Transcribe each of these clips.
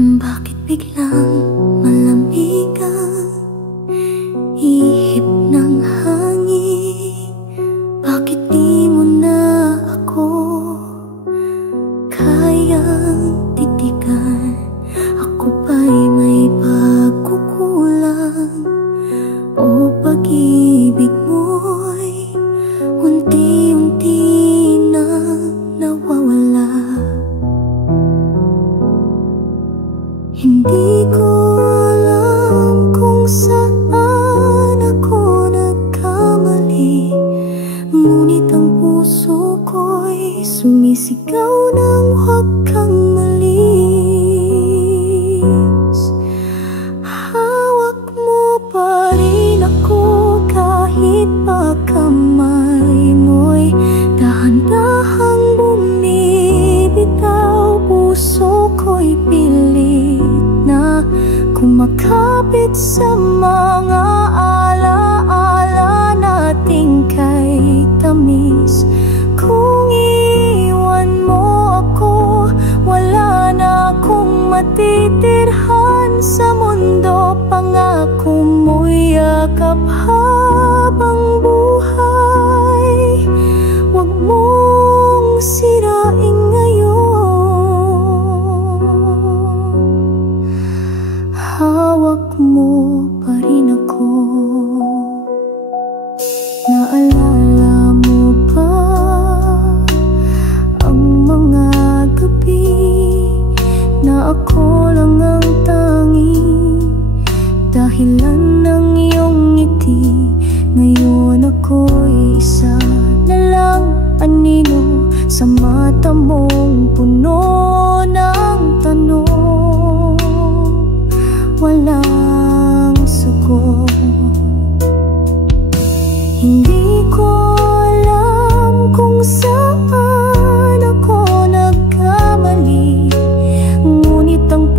Bakit biglang malamig ang ihip ng hangin? Bakit di mo na ako kayang titigan? Ako ba'y may pagkukulang? O pag-ibig mo'y unti-unti nang nawawala? Hindi ko alam kung saan ako nagkamali, ngunit ang puso ko'y sumisigaw ng huwag kang malis. Hawak mo pa rin ako kahit pa kamay mo'y dahan-dahang bumibitaw. Puso ko'y pilit na kumakapit sa mga alaala nating kay tamis. Kung iwan mo ako, wala na akong matitirhan sa mundo. Pangako mo'y yakap habang buhay, huwag mong sirain ngayon. Hawak mo pa rin ako. Naalala mo ba ang mga gabi na ako lang ang tanging dahilan ng iyong ngiti? Ngayon ako'y isa na lang anino sa mata mong puno ng tanong, walang sagot. Hindi ko alam kung saan ako nagkamali, ngunit ang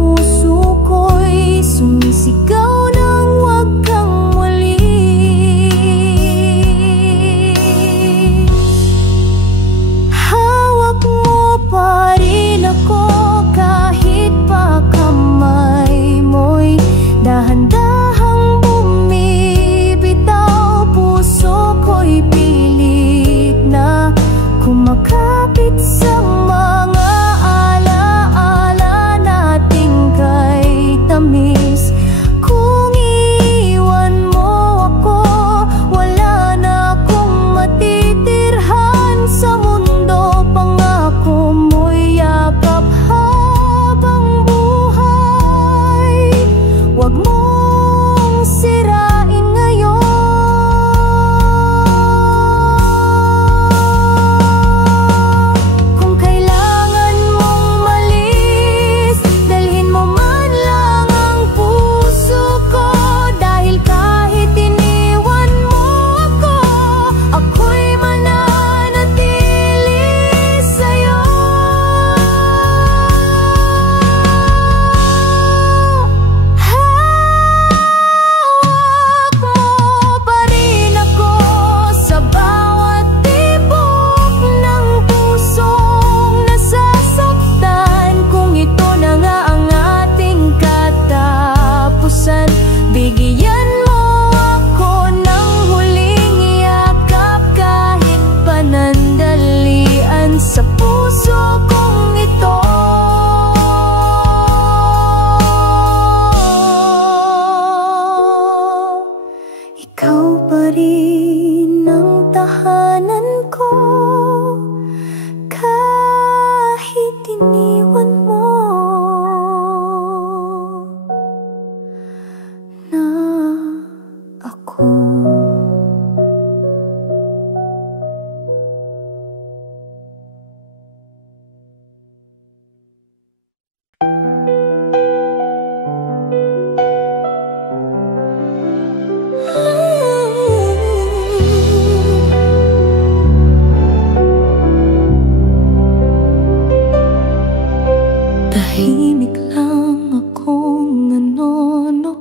tahimik lang akong nanonood.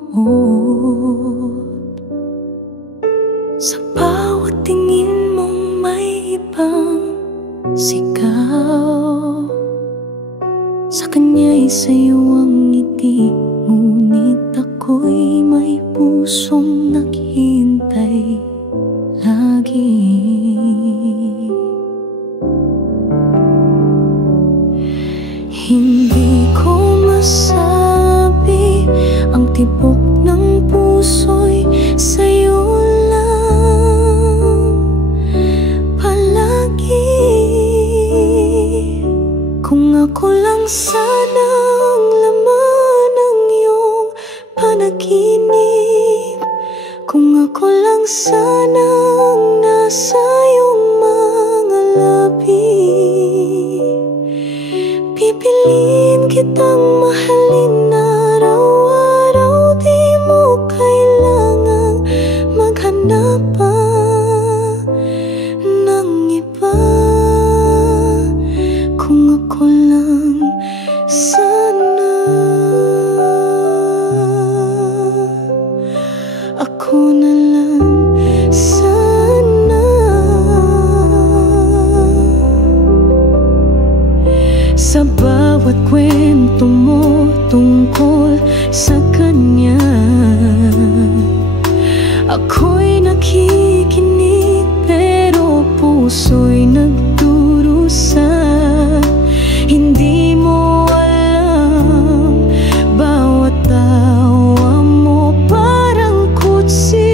Sa bawat tingin mong may ibang sigaw, sa kanya'y sa'yo ang ngiti, ngunit ako'y may pusong naghihintay lagi. Hindi ko masabi ang tibok ng puso'y sa'yo lang palagi. Kung ako lang sana ang laman ng iyong panaginip, kung ako lang sana ang nasa iyong mga labi, pipiliin kitang mahalin araw-araw. Di mo kailangang maghanap pa ng iba. Kung ako lang sana, ako na lang sana. Sa bawat kwento mo tungkol sa kanya, ako'y nakikinig pero puso'y nagdurusa. Hindi mo alam, bawat tawa mo parang kutsiyong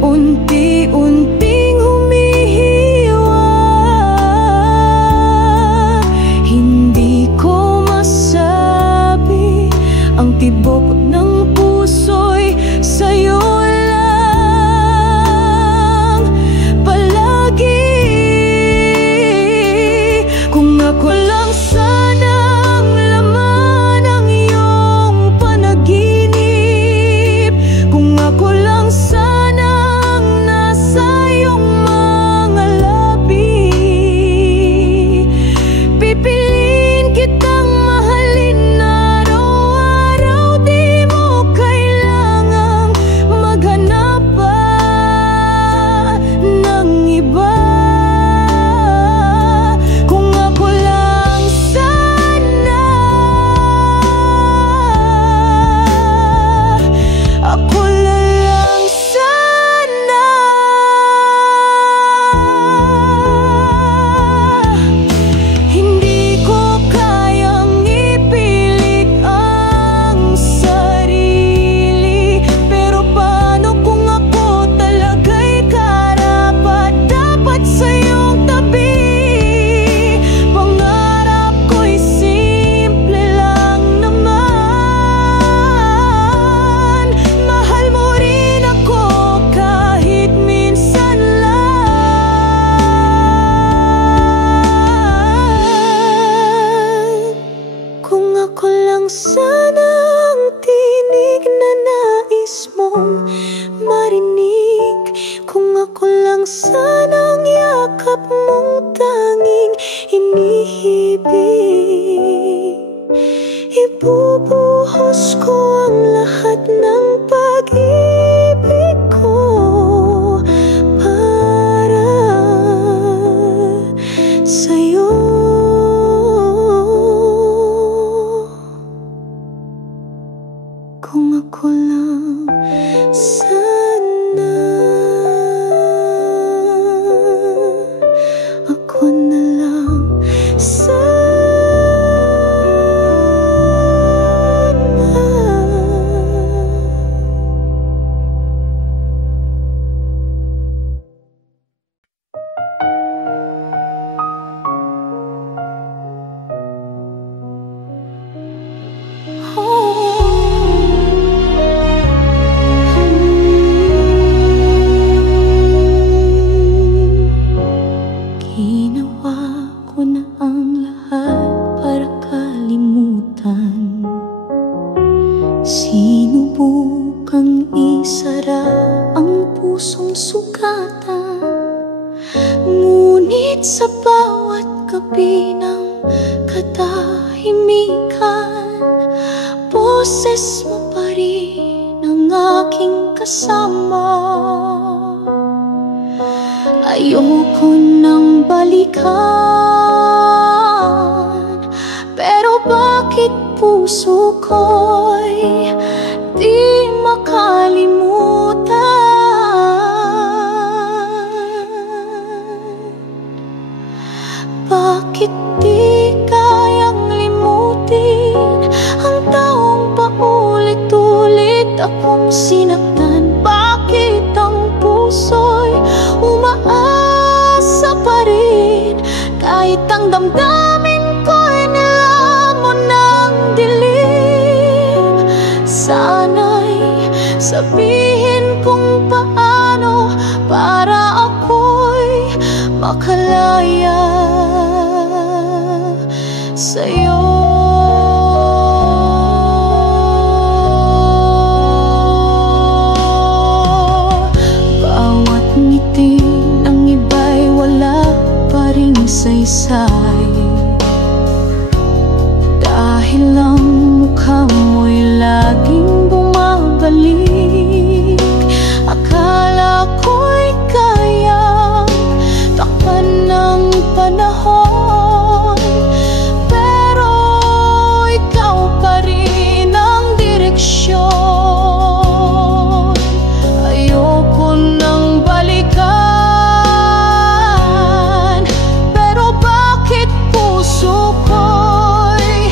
unti-unting humihiwa. Hindi ko masabi ang tibok ng puso'y sa'yo lang palagi. Kung ako lang sana ang laman ng iyong panaginip, kung ako lang sana ang nasa iyong mga labi, pipiliin kitang mahalin araw-araw. Di mo kailangang maghanap pa ng iba. Kung ako lang sana, ako lang sana. Hindi ko kayang ipilit ang sarili, pero paano kung ako talaga'y karapat-dapat sa iyong tabi? Pangarap ko'y simple lang naman, mahal mo rin ako kahit minsan lang. Kung ako lang sana ang tinig na nais mong marinig, kung ako lang sana ang yakap mong tanging iniibig, ibubuhos ko ang lahat ng pag-ibig ko para sa'yo. Kung ako lang sana, ako na lang Sinubukang isara ang pusong sugatan, ngunit sa bawat gabi ng boses mo pa rin ang aking kasama. Ayoko nang balikan, pero bakit puso ko'y di makalimutan? Bakit di kayang limutin ang taong paulit-ulit akong sinaktan? Bakit ang puso'y umaasa pa rin kahit ang damdamin ko'y nilamon ng dilim? Sana'y sabihin kung paano para ako'y makalaya sa'yo. Bawat ngiti ng iba'y wala pa ring saysay, dahil ang mukha mo'y laging bumabalik. Akala ko'y kayang takpan ng panahon, pero ikaw pa rin ang direksyon. Ayoko nang balikan, pero bakit puso ko'y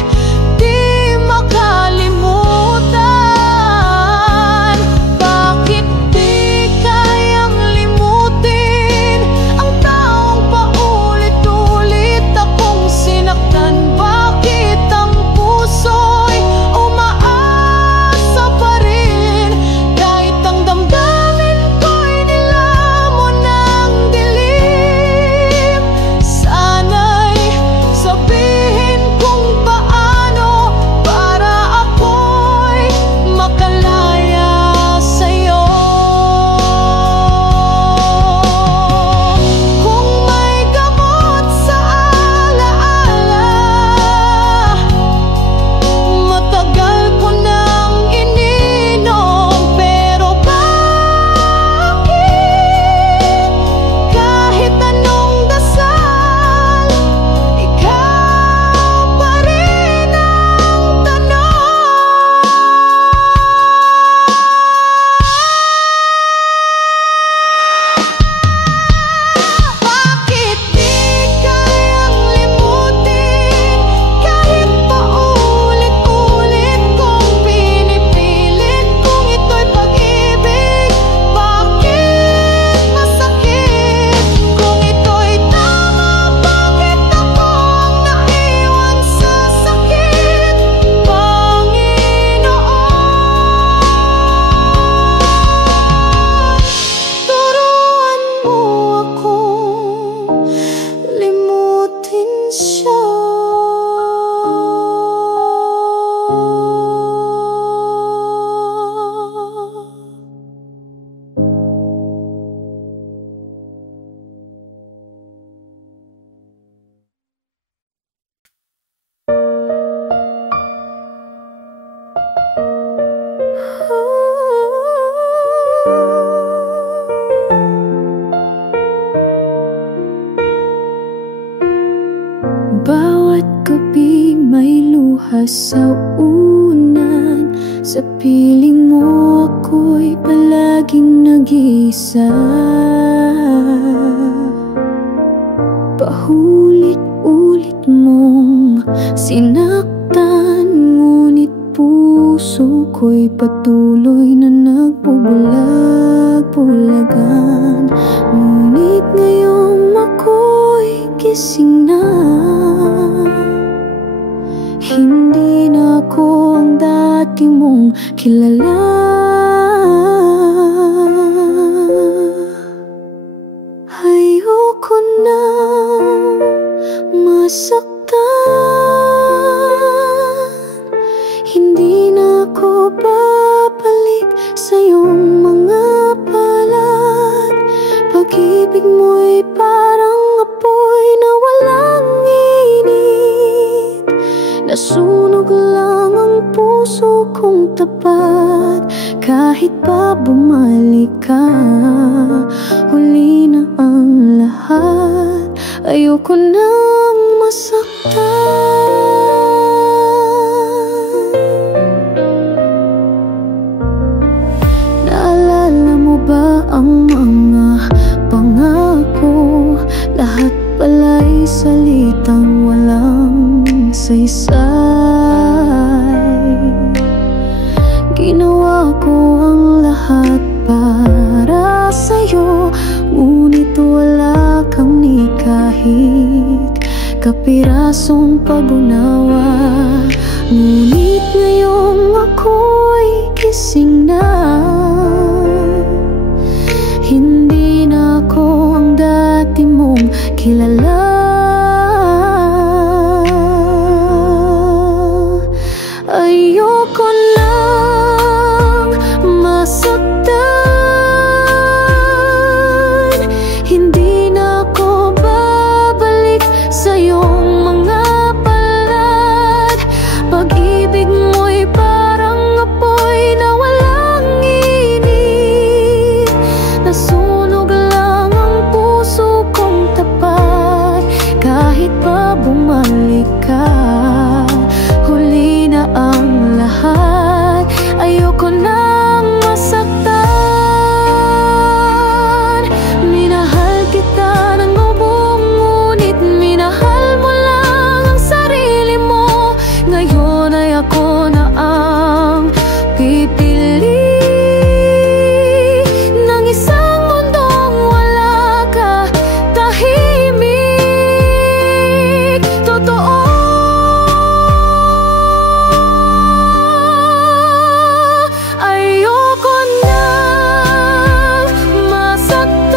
di makalimutan? Bakit di kayang limutin ang taong paulit-ulit akong sinaktan? Bakit ang puso'y umaasa pa rin kahit ang damdamin ko'y nilamon ng dilim? Sana'y sabihin kung paano para ako'y makalaya sa'yo. Kung may gamot sa alaala, matagal ko nang ininom, pero bakit kahit anong dasal, ikaw pa rin ang tanong? Bakit di kayang limutin kahit paulit-ulit kong pinipilit kung ito'y pag-ibig? Bakit masakit kung ito'y tama? Bakit ako ang naiwan sa sakit? Panginoon, turuan mo akong limutin siya. Bawat gabi may luha sa unan, sa piling mo ako'y palaging nag-iisa. Paulit-ulit mong sinaktan, ngunit puso ko'y patuloy na nagbubulag-bulagan. Ngunit ngayong ako'y gising na, hindi na ako ang dati mong kilala. Ayoko na masaktan, hindi na ako babalik sa iyong mga palad. Pag-ibig mo'y parang apoy na walang init, na Nasunog lang ang puso kong tapat. Kahit pa bumalik ka, huli na ang lahat. Ayoko nang masaktan. Naalala mo ba ang mga pangako? Lahat pala'y salitang walang saysay. Ginawa ko ang lahat para sa'yo, ngunit wala kang ni kahit kapirasong pag-unawa. Ngunit ngayong ako'y gising na, hindi na ako ang dati mong kilala. Ayoko nang masaktan, hindi na ako babalik sa iyong mga palad. Pag-ibig mo'y parang apoy na walang init. Nasunog lang ang puso kong tapat. Kahit pa bumalik ka, huli na ang lahat. Ayoko nang masaktan. Minahal kita ng buong, ngunit minahal mo lang ang sarili mo. Ngayon ay ako na ang pipili ng isang mundong wala ka. Tahimik, totoo. Ayoko nang masaktan,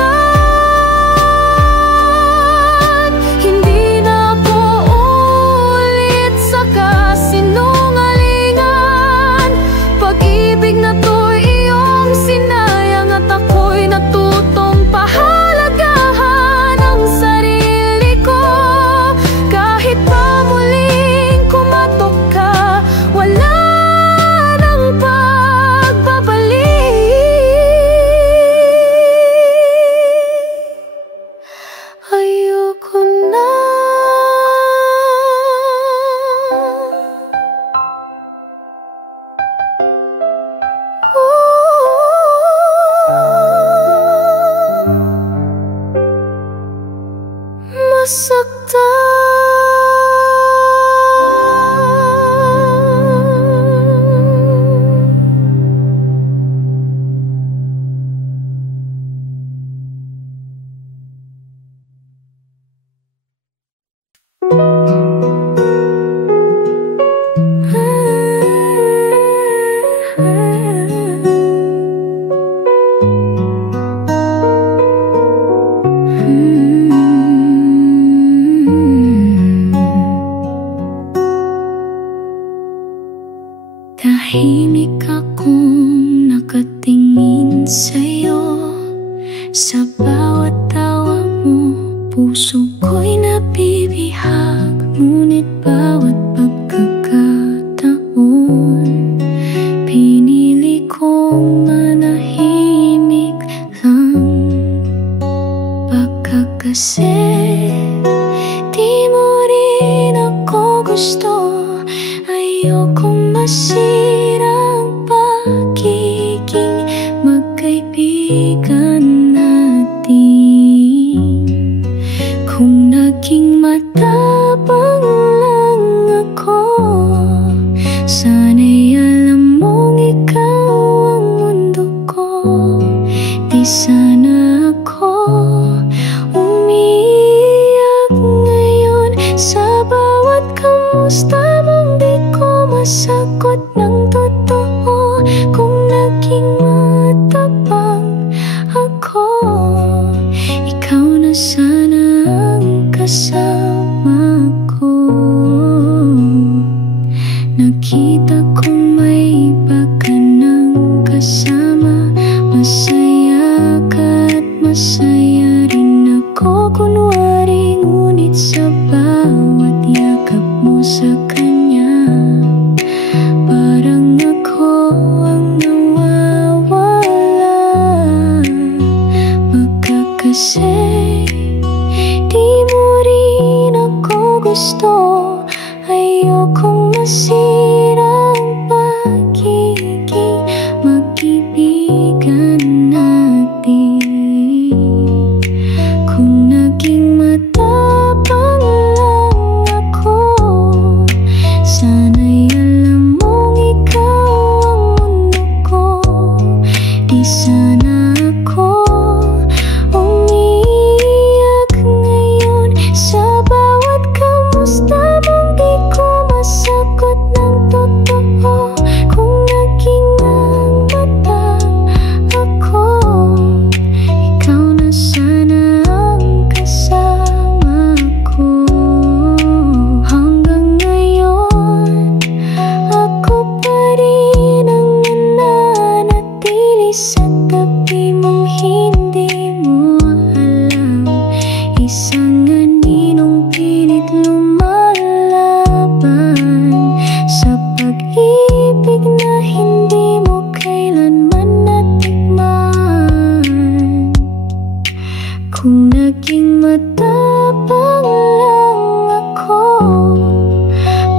hindi na ako ulit sa kasinungalingan. Pag-ibig na to'y iyong sinayang at ako'y natutong pahalagahan ang sarili ko. Kahit pa muling kumatok ka, wala nang pagbabalik. Ayoko na. Tahimik akong nakatingin sa'yo. Sa bawat tawa mo, puso ko'y nabibihag. Ngunit bawat pagkakataon, pinili kong manahimik lang. Baka kasi di mo rin ako gusto. Ayokong masira ang pagiging magkaibigan natin. Kung naging matapang lang ako, sana'y alam mong ikaw ang mundo ko. Di sana ako umiiyak ngayon sa bawat kamusta mong di ko masagot ng totoo. Kung naging matapang ako, ikaw na sana ang kasama ko. Nakita kong may iba ka ng kasama. Masaya ka at masaya rin ako. Kunwari ngunit sa bawat yakap mo sa kanya, Parang ako ang nawawala. Baka kasi di mo rin ako gusto. Ayokong masira ang pagiging magkaibigan natin. Kung naging matapang lang ako, sana'y alam mong ikaw ang mundo ko. Di sana ako umiiyak ngayon sa bawat kamusta mong di ko masagot ng totoo. Kung naging ang mata ako, ikaw na sana ang kasama ko. Hanggang ngayon, ako pa rin ang nananatili sa tabi mong hindi mo alam. Isang aninong pilit lumalaban sa pag-ibig na hindi mo kailanman natikman. Kung naging matapang lang ako,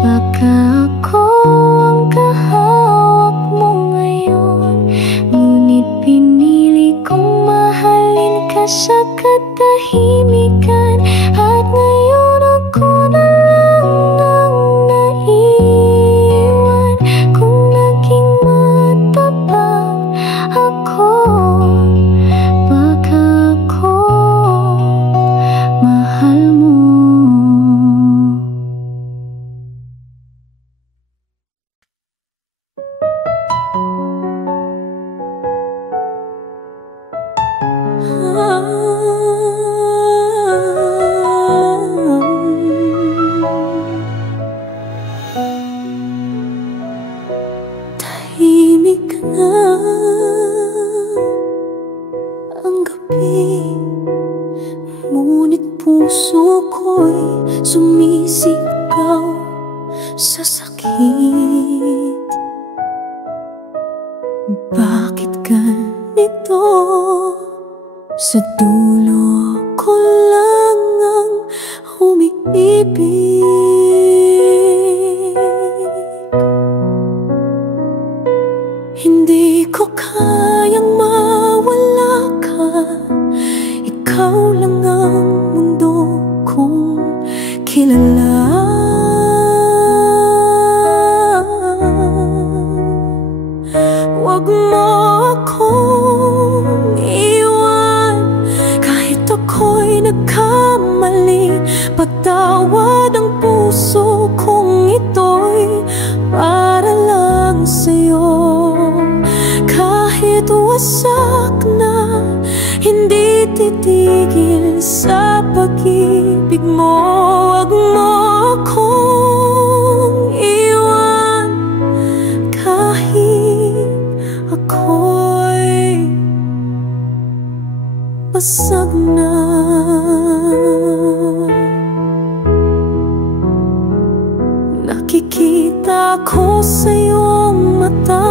baka ako ang kahawak mo ngayon. Ngunit pinili kong mahalin ka sa katahimikan. At ngayon ako na lang ang naiwan. Kung naging matapang ako, baka ako mahal mo. Tahimik na ang gabi, ngunit puso ko'y sumisigaw sa sakit. Bakit ganito? Sa dulo ko lang ang umiibig. Hindi ko kayang mawala ka. Ikaw lang ang mundo kong kilala. Huwag mo akong iwan kahit ako'y nagkamali. Patawad ang puso kong ito'y para lang sa'yo. Kahit wasak na, hindi titigil sa pag-ibig mo. Huwag mo akong iwan kahit ako'y basag na. Nakikita ko sa iyong mata,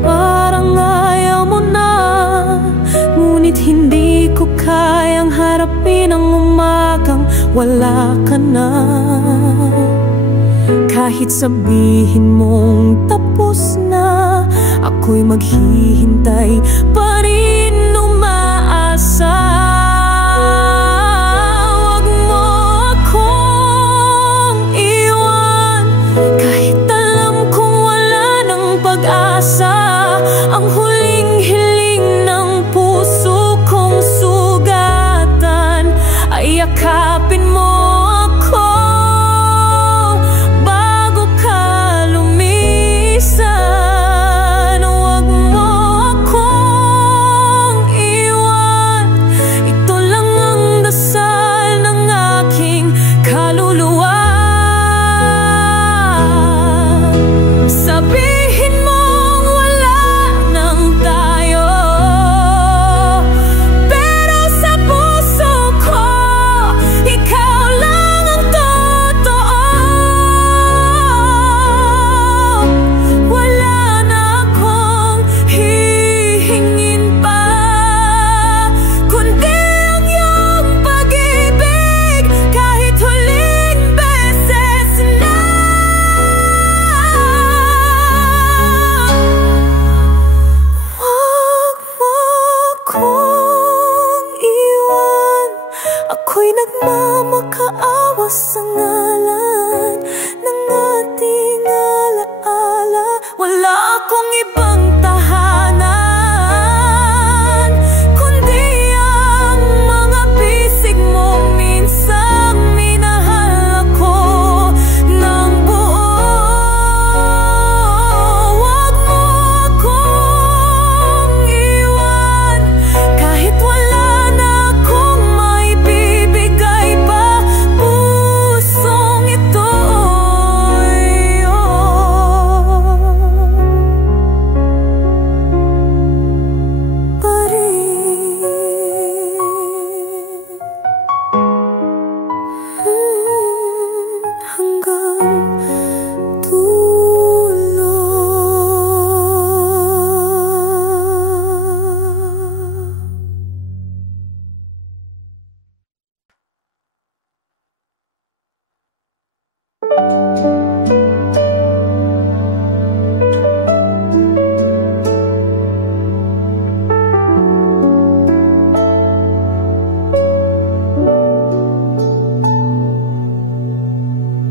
parang ayaw mo na. Ngunit hindi ko kayang harapin ang umagang wala ka na. Kahit sabihin mong tapos na, ako'y maghihintay pa rin umaasa. Huwag mo akong iwan kahit alam kong wala ng pag-asa. Ang huling hiling ng puso kong sugatan ay yakapin mo ako bago ka lumisan. Huwag mo akong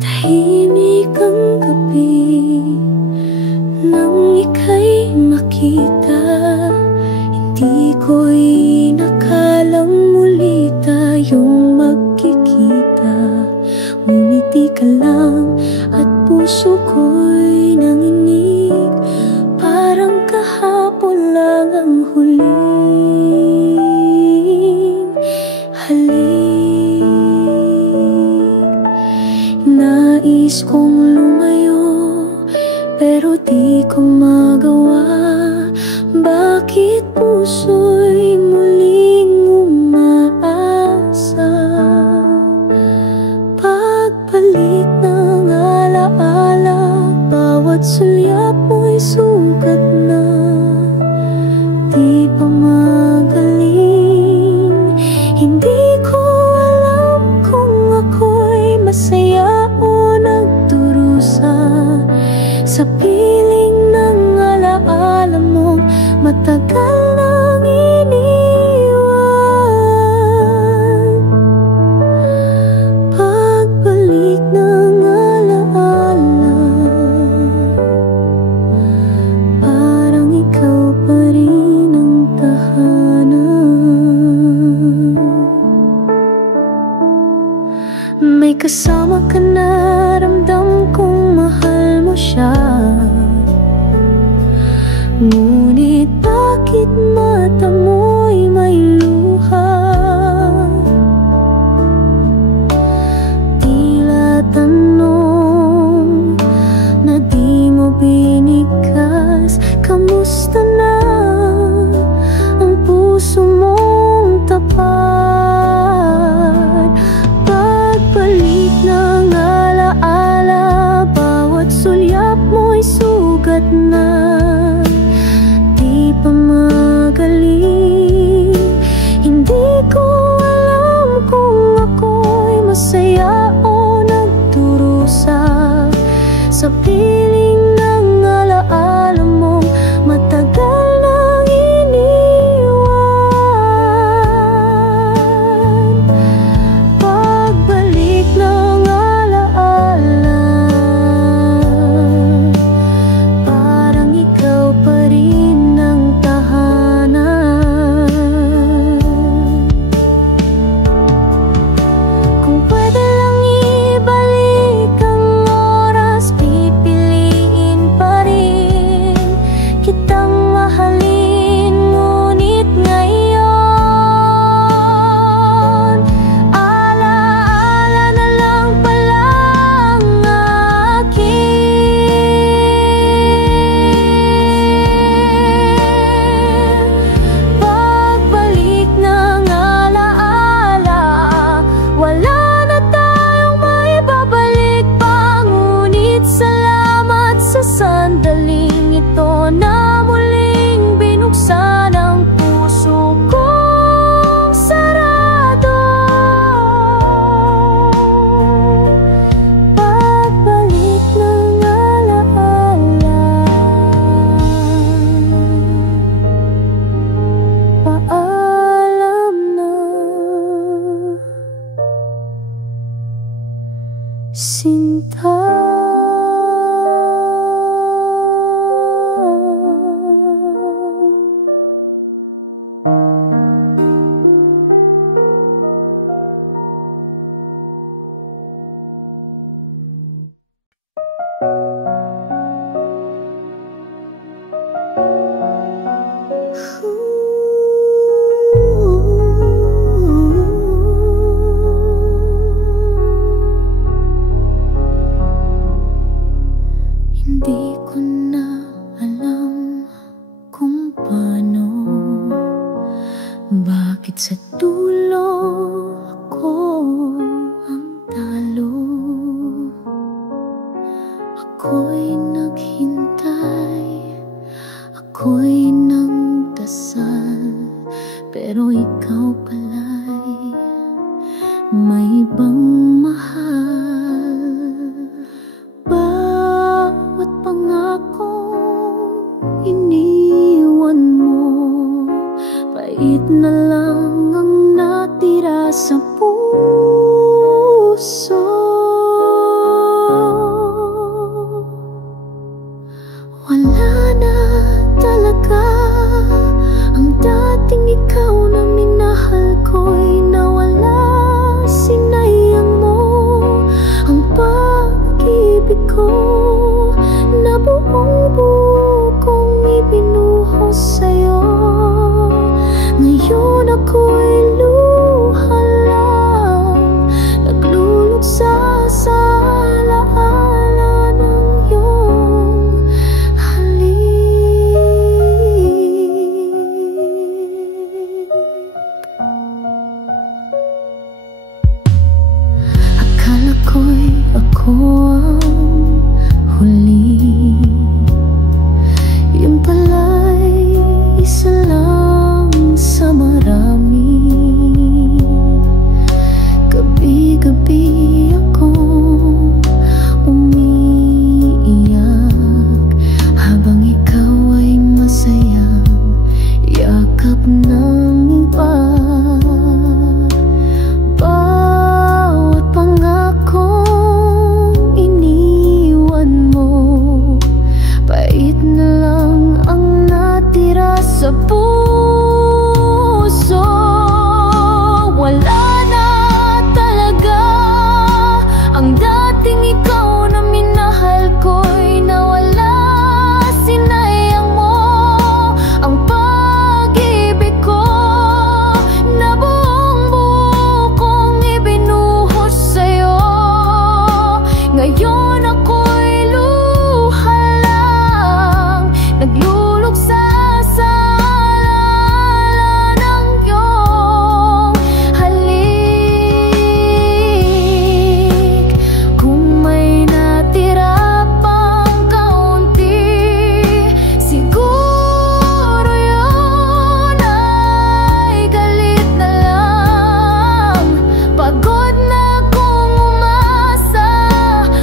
Tahimik ang gabi nang ika'y makita. Hindi ko inakalang muli tayong magkikita. Ngunit di ka lang at puso ko'y nanginig. Parang kahapon lang ang huling halik. Nais kong lumayo pero di ko magawa. Bakit puso'y muling umaasa? Pagbalik ng alaala, bawat sulyap mo'y sugat na. Di pa magaling. Hindi ko alam kung ako'y masaya o nagdurusa sa piling ng alaala mong matagal nang iniwan. Pagbalik ng alaala, parang ikaw pa rin ang tahanan. May kasama ka na, ramdam kong mahal mo siya. Ngunit bakit mata mo'y may luha? Tila tanong na di mo binigkas. Kamusta na ang puso mong tapat? Pagbalik ng alaala, bawat sulyap mo'y sugat na. Di pa magaling. Hindi ko alam kung ako'y masaya o nagdurusa sa piling ng alaala mong matagal nang iniwan. Pagbalik ng alaala, parang ikaw pa rin ang tahanan. Kung pwede lang ibalik ang oras, pipiliin pa rin kitang mahalin. Ngunit ngayon, alaala na lang pala ang akin. Pagbalik ng alaala, wala na tayong maibabalik pa. Ngunit salamat sa sandaling ito na muling binuksan ang puso kong sarado. Pagbalik ng alaala, paalam na, Sinta. Hindi ko na alam kung paano, bakit sa dulo ako ang talo. Ako'y naghintay, ako'y nagdasal, pero ikaw pala'y may ibang mahal. pag-ibig ko na buong buo kong ibinuhos sa'yo. Ngayon ako'y luha lang, nagluluksa sa alaala ng iyong halik. Akala ko'y ako ang huli, yun pala'y isa lang sa marami. Gabi-gabi akong umiiyak habang ikaw ay masayang yakap ng iba. Bawat pangakong iniwan mo, pait na lang ang natira sa puso. Wala na talaga ang dating ikaw na minahal ko'y nawala. Sinayang mo ang pag-ibig ko na buong buo kong ibinuhos sa'yo. Ngayon ako'y luha lang, nagluluksa sa alaala ng iyong halik. Kung may natira pang kaunti, siguro yun ay galit na lang. Pagod na akong umasa,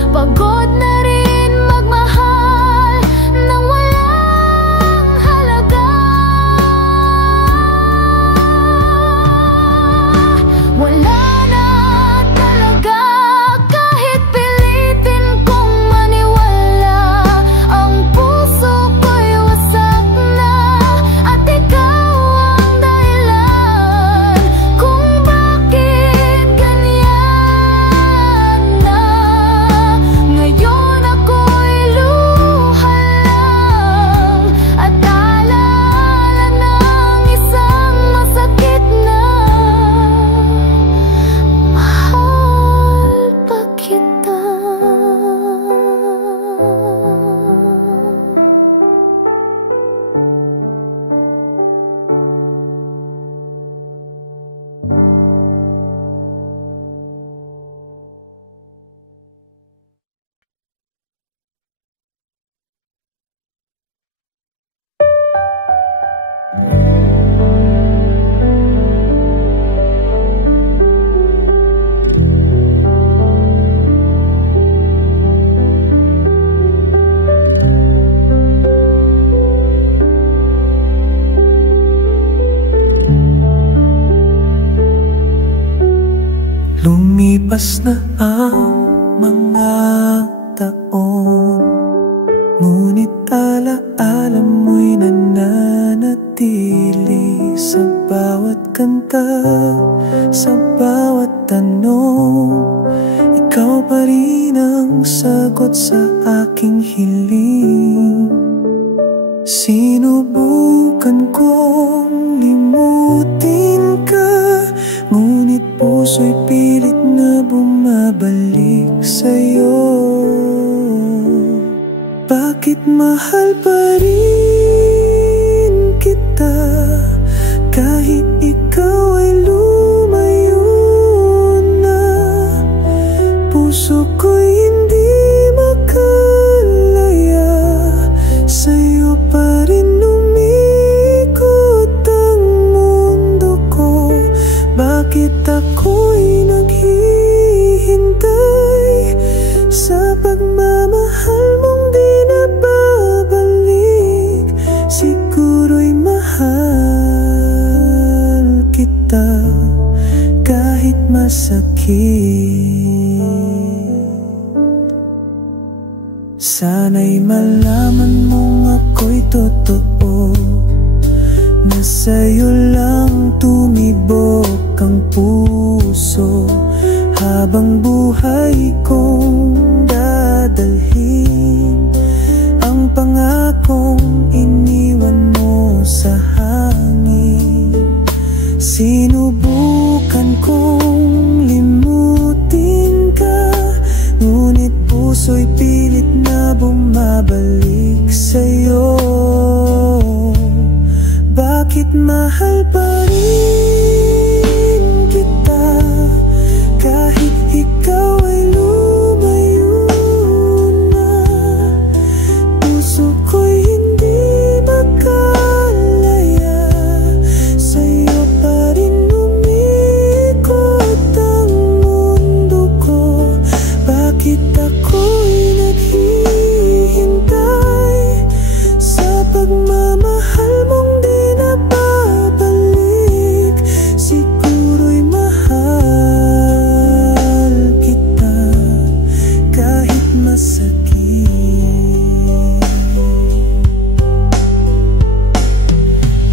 pagod na rin magmahal nang walang halaga. Wala na talaga kahit pilitin kong maniwala. Ang puso ko'y wasak na at ikaw ang dahilan kung bakit ganyan na. Ngayon ako'y luha lang at alaala ng isang masakit na mahal pa kita. Lumipas na ang mga taon, ngunit alaala mo'y nananatili sa bawat kanta, sa bawat tanong. Ikaw pa rin ang sagot sa aking hiling. Sinubukan kong limutin ka, ngunit puso'y pilit na bumabalik sa'yo. Bakit mahal pa rin kita kahit ikaw ay lumayo na? Puso ko'y hindi makalaya, sa'yo pa rin umikot ang mundo ko. Bakit ako'y naghihintay sa pagmamahal mong di na babalik? Siguro'y mahal kita kahit masakit. Sana'y malaman mong ako'y totoo, na sa'yo lang tumibok ang puso, habang buhay kong dadalhin bumabalik sa'yo. Bakit mahal pa rin kita kahit ikaw ay lumayo na? Puso ko'y hindi makalaya, sa'yo pa rin umikot ang mundo ko. Bakit ako'y naghihintay sa pagmamahal mong di na babalik? Siguro'y mahal kita kahit masakit.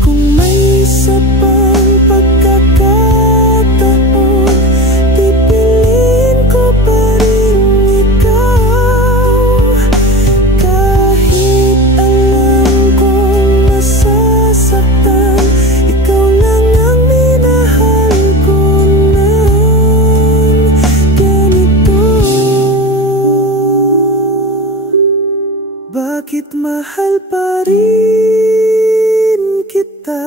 Kung may isa pang pagkakataon, pipiliin ko pa rin ikaw. Kahit alam kong masasaktan, ikaw lang ang minahal ko ng ganito. Bakit mahal pa rin kita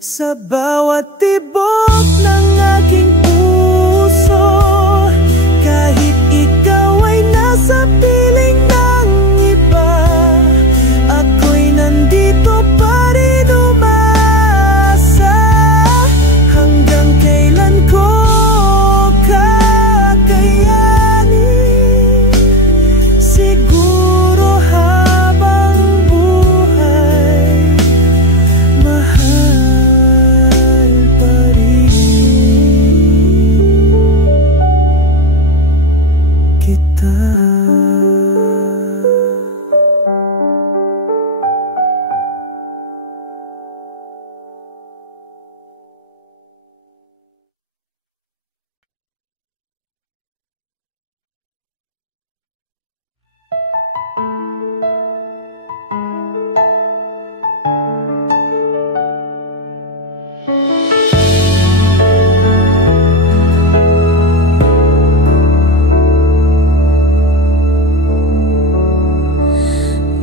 sa bawat tibok ng aking puso? Kahit ikaw ay nasa piling ng iba, ako'y nandito pa rin umasa. Hanggang kailan ko kakayanin? Siguro habang buhay, mahal pa rin kita.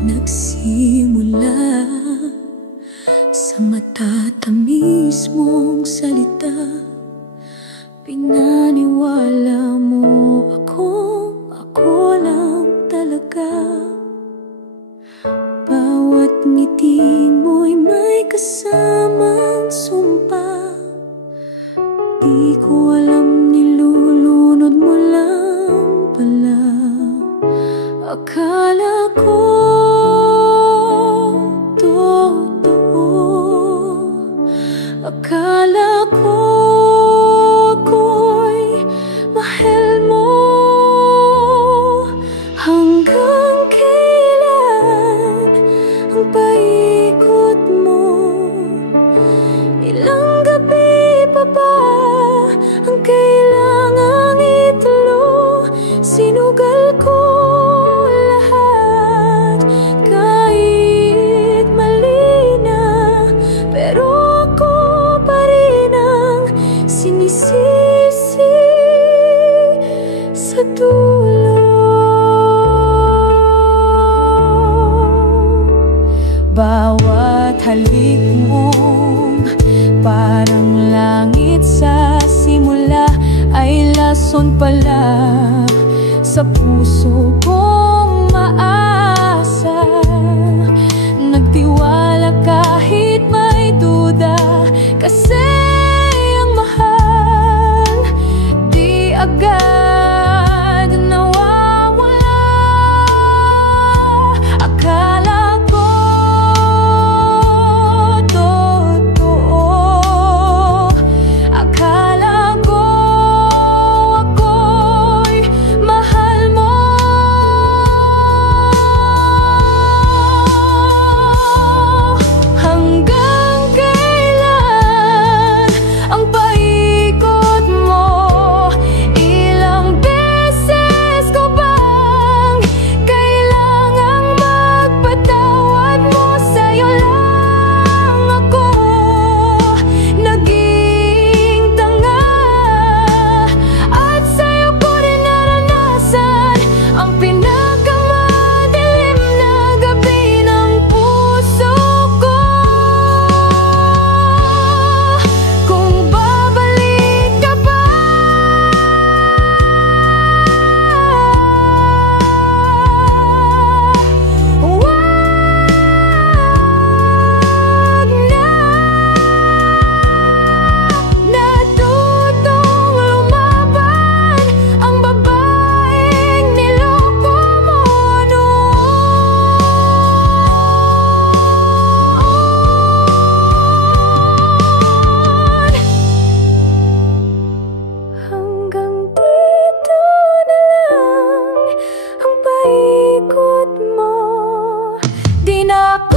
Nagsimula sa matatamis mong salita, pinaniwala mo ako lang talaga. Bawat ngiti mo'y may kasamang sumpa, di ko alam nilulunod mo lang pala. Akala ko totoo, akala ko ako'y mahal mo. Hanggang kailan ang paikot mo? Ilang gabi pa ba ang kailangang itulo? Sinugal ko lahat kahit mali na, pero ako pa rin ang sinisisi sa dulo. Bawat halik mong parang langit sa simula ay lason pala sa puso kong maasa. Nagtiwala kahit may duda, kasi ang mahal di agad nawawala. Akala ko totoo, akala ko ako'y mahal mo. na